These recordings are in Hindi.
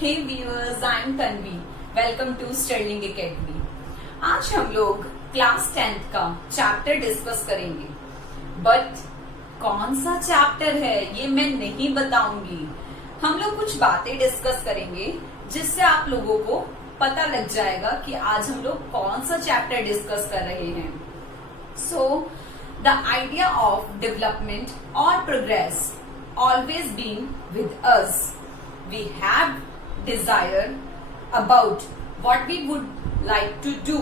Hey viewers, I am Tanvi. Welcome to Sterling Academy. आज हम लोग क्लास 10th का चैप्टर डिस्कस करेंगे, बट कौन सा चैप्टर है ये मैं नहीं बताऊंगी। हम लोग कुछ बातें डिस्कस करेंगे जिससे आप लोगों को पता लग जाएगा कि आज हम लोग कौन सा चैप्टर डिस्कस कर रहे हैं। So the idea of development और progress always been with us. We have desire about what we would like to do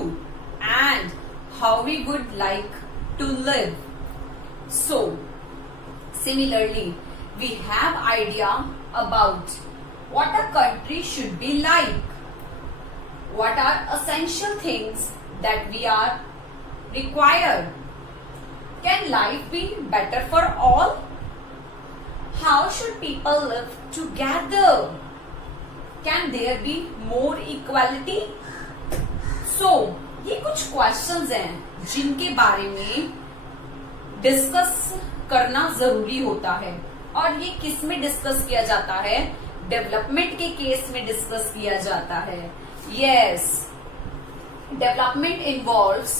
and how we would like to live. So, similarly, we have idea about what a country should be like, what are essential things that we are required. Can life be better for all? How should people live together? Can there be more equality? So, ये कुछ क्वेश्चंस हैं जिनके बारे में डिस्कस करना जरूरी होता है। और ये किस में डिस्कस किया जाता है? डेवलपमेंट के केस में डिस्कस किया जाता है। Yes, development involves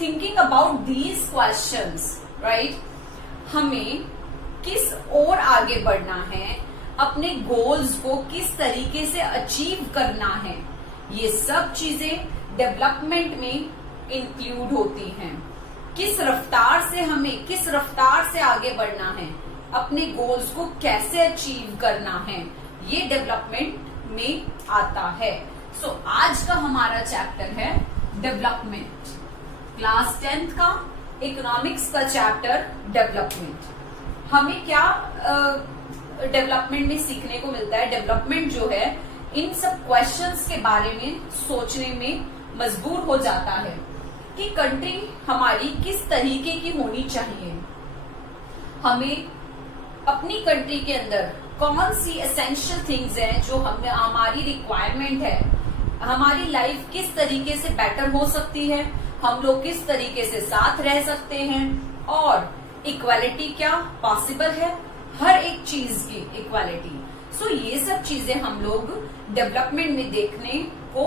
thinking about these questions, right? हमें किस ओर आगे बढ़ना है, अपने गोल्स को किस तरीके से अचीव करना है, ये सब चीजें डेवलपमेंट में इंक्लूड होती हैं। किस रफ्तार से आगे बढ़ना है, अपने गोल्स को कैसे अचीव करना है, ये डेवलपमेंट में आता है। सो आज का हमारा चैप्टर है डेवलपमेंट, क्लास 10th का इकोनॉमिक्स का चैप्टर डेवलपमेंट। हमें क्या डेवलपमेंट में सीखने को मिलता है? डेवलपमेंट जो है इन सब क्वेश्चंस के बारे में सोचने में मजबूर हो जाता है कि कंट्री हमारी किस तरीके की होनी चाहिए, हमें अपनी कंट्री के अंदर कौन सी एसेंशियल थिंग्स हैं जो हमारी रिक्वायरमेंट है, हमारी लाइफ किस तरीके से बेटर हो सकती है, हम लोग किस तरीके से साथ रह सकते हैं, और इक्वालिटी क्या पॉसिबल है, हर एक चीज की इक्वालिटी। सो ये सब चीजें हम लोग डेवलपमेंट में देखने को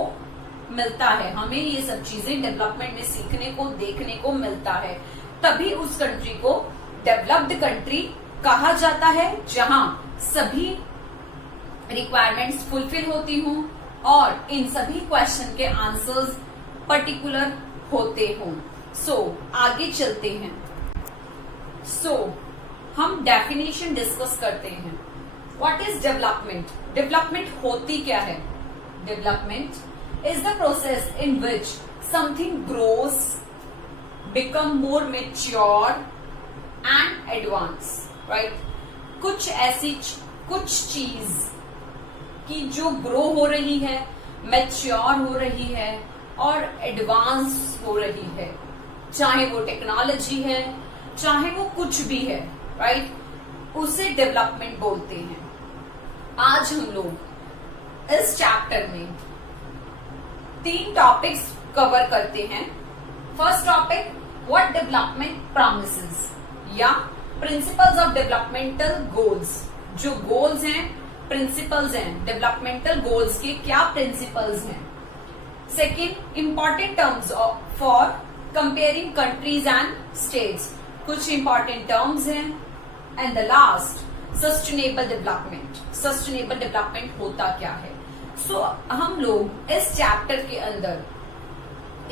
मिलता है, हमें ये सब चीजें डेवलपमेंट में सीखने को देखने को मिलता है। तभी उस कंट्री को डेवलप्ड कंट्री कहा जाता है जहां सभी रिक्वायरमेंट्स फुलफिल होती हों और इन सभी क्वेश्चन के आंसर्स पर्टिकुलर होते हों। सो आगे चलते हैं। सो हम डेफिनेशन डिस्कस करते हैं। What is development? डेवलपमेंट होती क्या है? Development is the process in which something grows, become more mature and advance, right? कुछ चीज की जो ग्रो हो रही है, मैच्योर हो रही है और एडवांस हो रही है, चाहे वो टेक्नोलॉजी है, चाहे वो कुछ भी है, राइट? उसे डेवलपमेंट बोलते हैं। आज हम लोग इस चैप्टर में 3 टॉपिक्स कवर करते हैं। First topic, what development promises या प्रिंसिपल्स ऑफ डेवलपमेंटल गोल्स। जो गोल्स हैं, प्रिंसिपल्स हैं, डेवलपमेंटल गोल्स के क्या प्रिंसिपल्स हैं। Second, important terms for comparing countries and states, कुछ इंपॉर्टेंट टर्म्स हैं। And the last, sustainable development. Sustainable development होता क्या है? सो हम लोग इस चैप्टर के अंदर,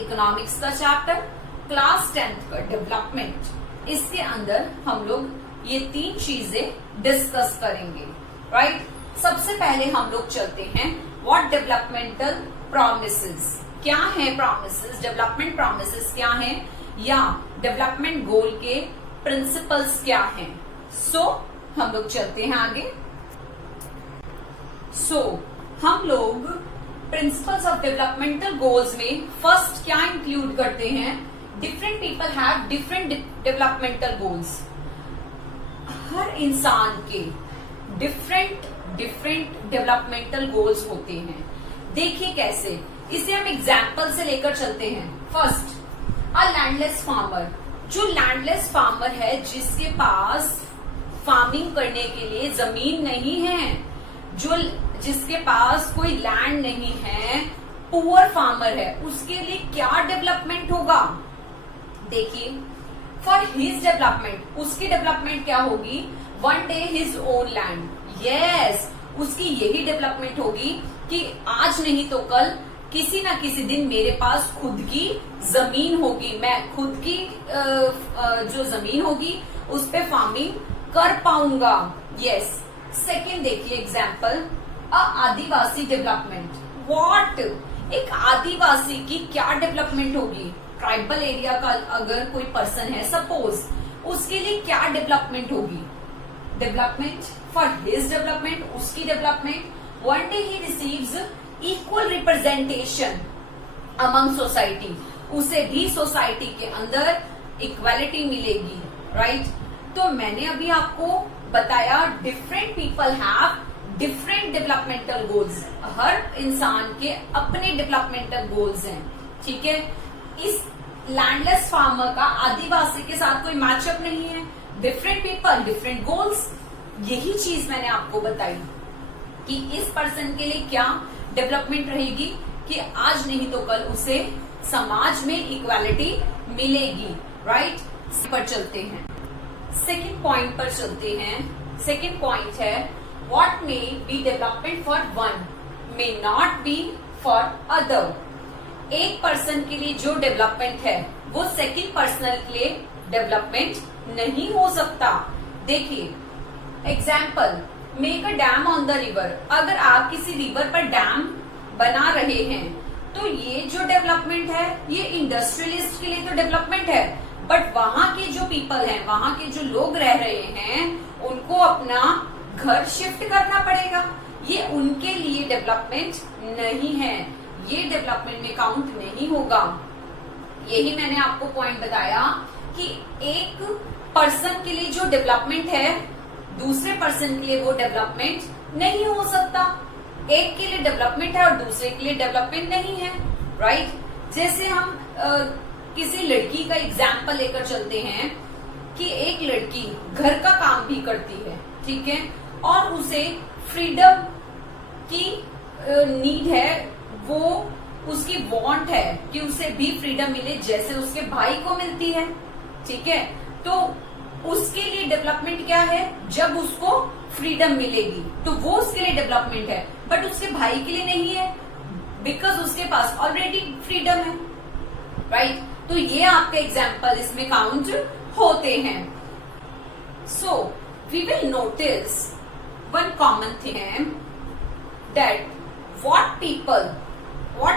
इकोनॉमिक्स का चैप्टर, क्लास 10th का डेवलपमेंट, इसके अंदर हम लोग ये 3 चीजें डिस्कस करेंगे, राइट? सबसे पहले हम लोग चलते हैं व्हाट डेवलपमेंटल प्रॉमिसेस। क्या है प्रॉमिसेस? डेवलपमेंट प्रॉमिसेस क्या है, या डेवलपमेंट गोल के प्रिंसिपल्स क्या हैं? सो हम लोग चलते हैं आगे। सो हम लोग प्रिंसिपल्स ऑफ डेवलपमेंटल गोल्स में फर्स्ट क्या इंक्लूड करते हैं? Different people have different developmental goals. हर इंसान के डिफरेंट डेवलपमेंटल गोल्स होते हैं। देखिए कैसे, इसे हम एग्जाम्पल से लेकर चलते हैं। फर्स्ट, अ लैंडलेस फार्मर। जो लैंडलेस फार्मर है, जिसके पास फार्मिंग करने के लिए जमीन नहीं है, जो जिसके पास कोई लैंड नहीं है, पुअर फार्मर है, उसके लिए क्या डेवलपमेंट होगा? देखिए, फॉर हिज डेवलपमेंट, उसकी डेवलपमेंट क्या होगी? One day his own land, yes, उसकी यही डेवलपमेंट होगी कि आज नहीं तो कल किसी ना किसी दिन मेरे पास खुद की जमीन होगी, मैं खुद की जो जमीन होगी उस पे फार्मिंग कर पाऊंगा। यस। सेकेंड देखिए एग्जाम्पल, आदिवासी डेवलपमेंट। व्हाट? एक आदिवासी की क्या डेवलपमेंट होगी? ट्राइबल एरिया का अगर कोई पर्सन है सपोज, उसके लिए क्या डेवलपमेंट होगी? डेवलपमेंट फॉर हिज डेवलपमेंट, उसकी development, one day he receives equal representation among society, उसे भी सोसाइटी के अंदर इक्वालिटी मिलेगी, राइट? तो मैंने अभी आपको बताया different people have different developmental goals, हर इंसान के अपने डेवलपमेंटल गोल्स हैं, ठीक है? इस लैंडलेस फार्मर का आदिवासी के साथ कोई मैचअप नहीं है, डिफरेंट पीपल डिफरेंट गोल्स। यही चीज मैंने आपको बताई कि इस पर्सन के लिए क्या डेवलपमेंट रहेगी कि आज नहीं तो कल उसे समाज में इक्वालिटी मिलेगी, राइट? पर चलते हैं, सेकेंड पॉइंट पर चलते हैं। सेकेंड पॉइंट है what may be development for one may not be for other. एक पर्सन के लिए जो डेवलपमेंट है वो सेकेंड पर्सन के लिए डेवलपमेंट नहीं हो सकता। देखिए example, make a dam on the river. अगर आप किसी रिवर पर डैम बना रहे हैं तो ये जो डेवलपमेंट है ये इंडस्ट्रियलिस्ट के लिए तो डेवलपमेंट है, बट वहां के जो पीपल हैं, वहां के जो लोग रह रहे हैं, उनको अपना घर शिफ्ट करना पड़ेगा। ये उनके लिए डेवलपमेंट नहीं है, ये डेवलपमेंट में काउंट नहीं होगा। यही मैंने आपको पॉइंट बताया कि एक पर्सन के लिए जो डेवलपमेंट है दूसरे पर्सन के लिए वो डेवलपमेंट नहीं हो सकता। एक के लिए डेवलपमेंट है और दूसरे के लिए डेवलपमेंट नहीं है, राइट? जैसे हम किसी लड़की का एग्जाम्पल लेकर चलते हैं कि एक लड़की घर का काम भी करती है, ठीक है, और उसे फ्रीडम की नीड है, वो उसकी वांट है कि उसे भी फ्रीडम मिले जैसे उसके भाई को मिलती है, ठीक है? तो उसके लिए डेवलपमेंट क्या है? जब उसको फ्रीडम मिलेगी तो वो उसके लिए डेवलपमेंट है, बट उसके भाई के लिए नहीं है, बिकॉज उसके पास ऑलरेडी फ्रीडम है, राइट? तो ये आपके एग्जाम्पल इसमें काउंट होते हैं। So we will notice one common thing that what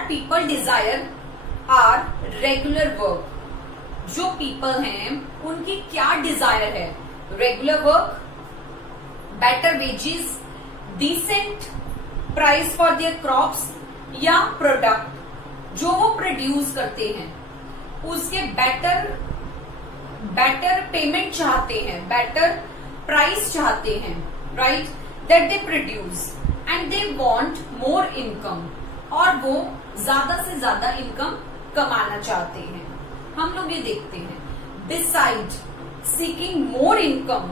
people desire are regular work. जो पीपल हैं उनकी क्या डिजायर है? Regular work, better wages, decent price for their crops, या प्रोडक्ट जो वो प्रोड्यूस करते हैं उसके बेटर पेमेंट चाहते हैं, बेटर प्राइस चाहते हैं, right? That they produce and they want more income, और वो ज्यादा से ज्यादा इनकम कमाना चाहते हैं। हम लोग ये देखते हैं, beside seeking more income,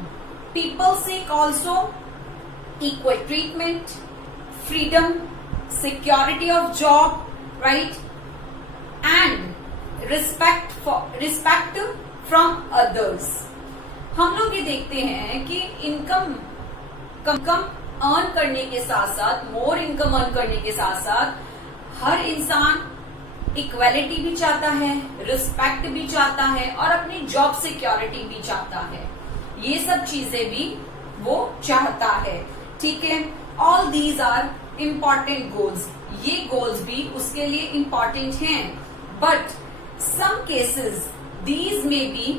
people seek also equal treatment, freedom, security of job, right, and respect from others. हम लोग ये देखते हैं कि इनकम अर्न करने के साथ साथ, मोर इनकम अर्न करने के साथ साथ हर इंसान इक्वालिटी भी चाहता है, रिस्पेक्ट भी चाहता है, और अपनी जॉब सिक्योरिटी भी चाहता है। ये सब चीजें भी वो चाहता है, ठीक है? All these are important goals. ये गोल्स भी उसके लिए इम्पॉर्टेंट हैं, but some cases these may be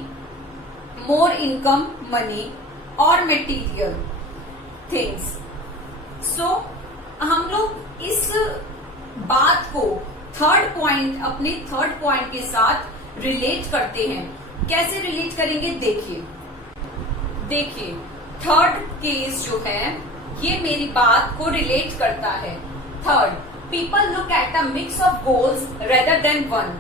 more income, money और मटेरियल थिंग्स। सो हम लोग इस बात को अपने थर्ड पॉइंट के साथ रिलेट करते हैं। कैसे रिलेट करेंगे? देखिए थर्ड केस जो है ये मेरी बात को रिलेट करता है। Third, people look at a mix of goals rather than one.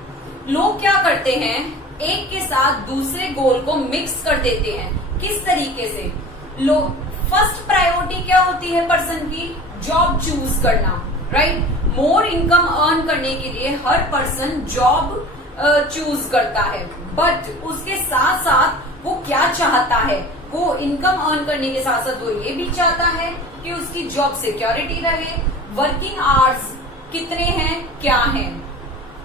लोग क्या करते हैं? एक के साथ दूसरे गोल को मिक्स कर देते हैं। किस तरीके से? लोग फर्स्ट प्रायोरिटी क्या होती है पर्सन की? जॉब चूज करना, राइट। मोर इनकम अर्न करने के लिए हर पर्सन जॉब चूज करता है, बट उसके साथ साथ वो क्या चाहता है, वो इनकम अर्न करने के साथ साथ वो ये भी चाहता है कि उसकी जॉब सिक्योरिटी रहे, वर्किंग आवर्स कितने हैं, क्या है,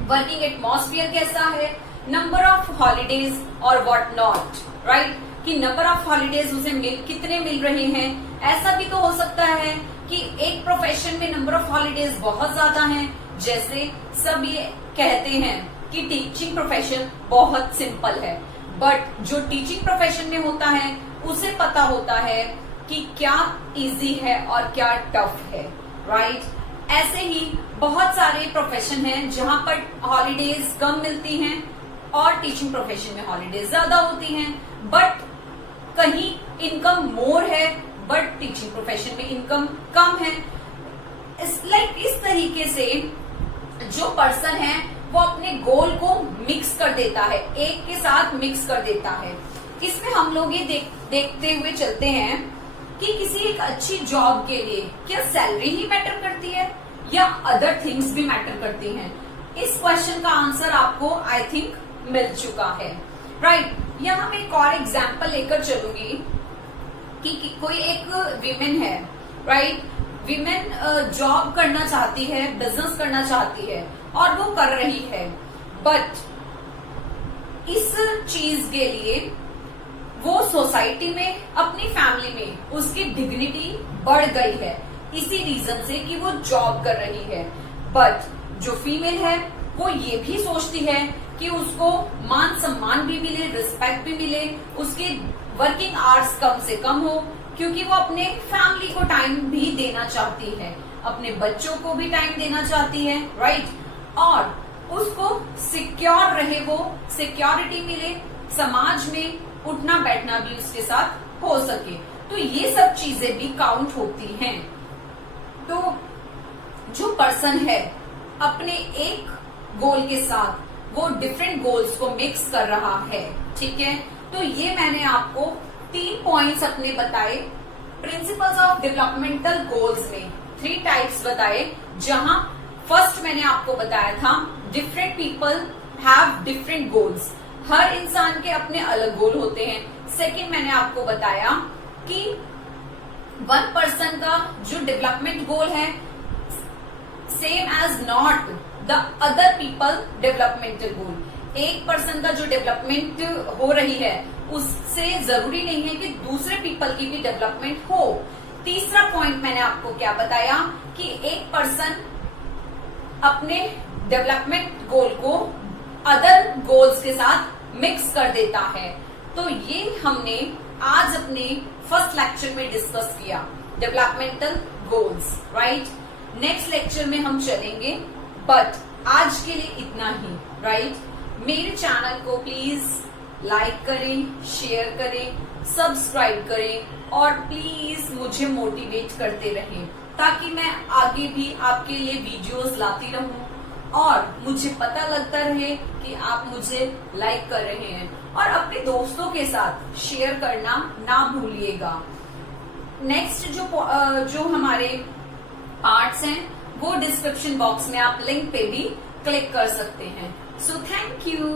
वर्किंग एटमॉस्फेयर कैसा है, नंबर ऑफ हॉलीडेज और व्हाट नॉट, राइट, कि नंबर ऑफ हॉलीडेज उसे कितने मिल रहे हैं। ऐसा भी तो हो सकता है कि एक प्रोफेशन में नंबर ऑफ हॉलीडेज बहुत ज्यादा हैं, जैसे सब ये कहते हैं कि टीचिंग प्रोफेशन बहुत सिंपल है, बट जो टीचिंग प्रोफेशन में होता है उसे पता होता है कि क्या इजी है और क्या टफ है, राइट। ऐसे ही बहुत सारे प्रोफेशन हैं जहां पर हॉलीडेज कम मिलती हैं और टीचिंग प्रोफेशन में हॉलीडेज ज्यादा होती हैं, बट कहीं इनकम मोर है बट टीचिंग प्रोफेशन में इनकम कम है। इस तरीके से जो पर्सन है वो अपने गोल को मिक्स कर देता है, एक के साथ मिक्स कर देता है। इसमें हम लोग ये देखते हुए चलते हैं कि किसी एक अच्छी जॉब के लिए क्या सैलरी ही मैटर करती है या अदर थिंग्स भी मैटर करती हैं। इस क्वेश्चन का आंसर आपको आई थिंक मिल चुका है, राइट। यहाँ मैं एक और एग्जाम्पल लेकर चलूंगी कि कोई एक विमेन है, राइट। विमेन जॉब करना चाहती है, बिजनेस करना चाहती है और वो कर रही है, बट इस चीज के लिए वो सोसाइटी में, अपनी फैमिली में उसकी डिग्निटी बढ़ गई है इसी रीजन से कि वो जॉब कर रही है। बट जो फीमेल है वो ये भी सोचती है कि उसको मान सम्मान भी मिले, रिस्पेक्ट भी मिले, उसकी वर्किंग आवर्स कम से कम हो, क्योंकि वो अपने फैमिली को टाइम भी देना चाहती है, अपने बच्चों को भी टाइम देना चाहती है, राइट। और उसको सिक्योर रहे, वो सिक्योरिटी मिले, समाज में उठना बैठना भी उसके साथ हो सके। तो ये सब चीजें भी काउंट होती हैं। तो जो पर्सन है अपने एक गोल के साथ वो डिफरेंट गोल्स को मिक्स कर रहा है, ठीक है। तो ये मैंने आपको 3 पॉइंट्स अपने बताए प्रिंसिपल्स ऑफ डेवलपमेंटल गोल्स में, 3 टाइप्स बताए, जहां फर्स्ट मैंने आपको बताया था different people have different goals, हर इंसान के अपने अलग गोल होते हैं। सेकंड मैंने आपको बताया कि वन पर्सन का जो डेवलपमेंट गोल है same as not the other people developmental goal, एक पर्सन का जो डेवलपमेंट हो रही है उससे जरूरी नहीं है कि दूसरे पीपल की भी डेवलपमेंट हो। तीसरा पॉइंट मैंने आपको क्या बताया कि एक पर्सन अपने डेवलपमेंट गोल को अदर गोल्स के साथ मिक्स कर देता है। तो ये हमने आज अपने फर्स्ट लेक्चर में डिस्कस किया, developmental goals, right. Next lecture में हम चलेंगे, बट आज के लिए इतना ही, राइट। मेरे चैनल को प्लीज लाइक करें, शेयर करें, सब्सक्राइब करें और प्लीज मुझे मोटिवेट करते रहें ताकि मैं आगे भी आपके लिए वीडियोस लाती रहूं और मुझे पता लगता रहे कि आप मुझे लाइक कर रहे हैं। और अपने दोस्तों के साथ शेयर करना ना भूलिएगा। नेक्स्ट जो हमारे पार्ट्स हैं वो डिस्क्रिप्शन बॉक्स में आप लिंक पे भी क्लिक कर सकते हैं। So thank you.